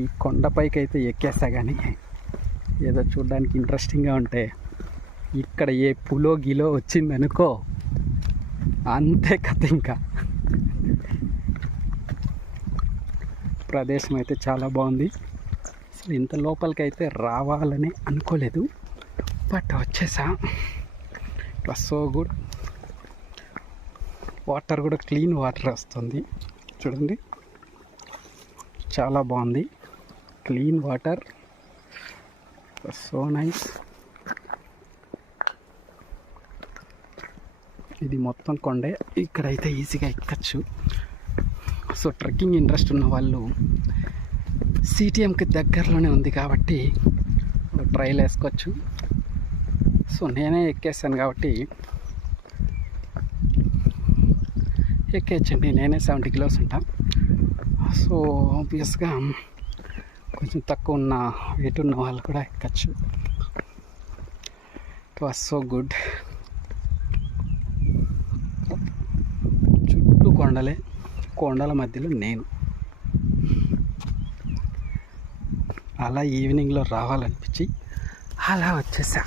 ఈ కొండపైకి అయితే ఎక్కేసా, కానీ ఏదో చూడడానికి ఇంట్రెస్టింగ్గా ఉంటే ఇక్కడ ఏ పులో గిలో వచ్చిందనుకో అంతే కథ. ఇంకా ప్రదేశం అయితే చాలా బాగుంది. అసలు ఇంత లోపలికి అయితే రావాలని అనుకోలేదు, బట్ వచ్చేసా. It was so good. Water కూడా క్లీన్ వాటర్ వస్తుంది చూడండి, చాలా బాగుంది. Clean water, so nice. ఇది మొత్తం కొండే, ఇక్కడైతే ఈజీగా ఎక్కచ్చు. సో ట్రెక్కింగ్ ఇంట్రెస్ట్ ఉన్న వాళ్ళు సిటిఎంకి దగ్గరలోనే ఉంది కాబట్టి ట్రైల్ వేసుకోవచ్చు. సో నేనే ఎక్కేసాను కాబట్టి ఎక్కేయచ్చండి. నేనే 70 కిలోస్ ఉంటా. సో ఆబ్వియస్గా కొంచెం తక్కువ ఉన్న వెయిట్ ఉన్న వాళ్ళు కూడా ఎక్కచ్చు. It was so good. చుట్టూ కొండలే, కొండల మధ్యలో నేను. అలా ఈవినింగ్లో రావాలనిపించి అలా వచ్చేసా.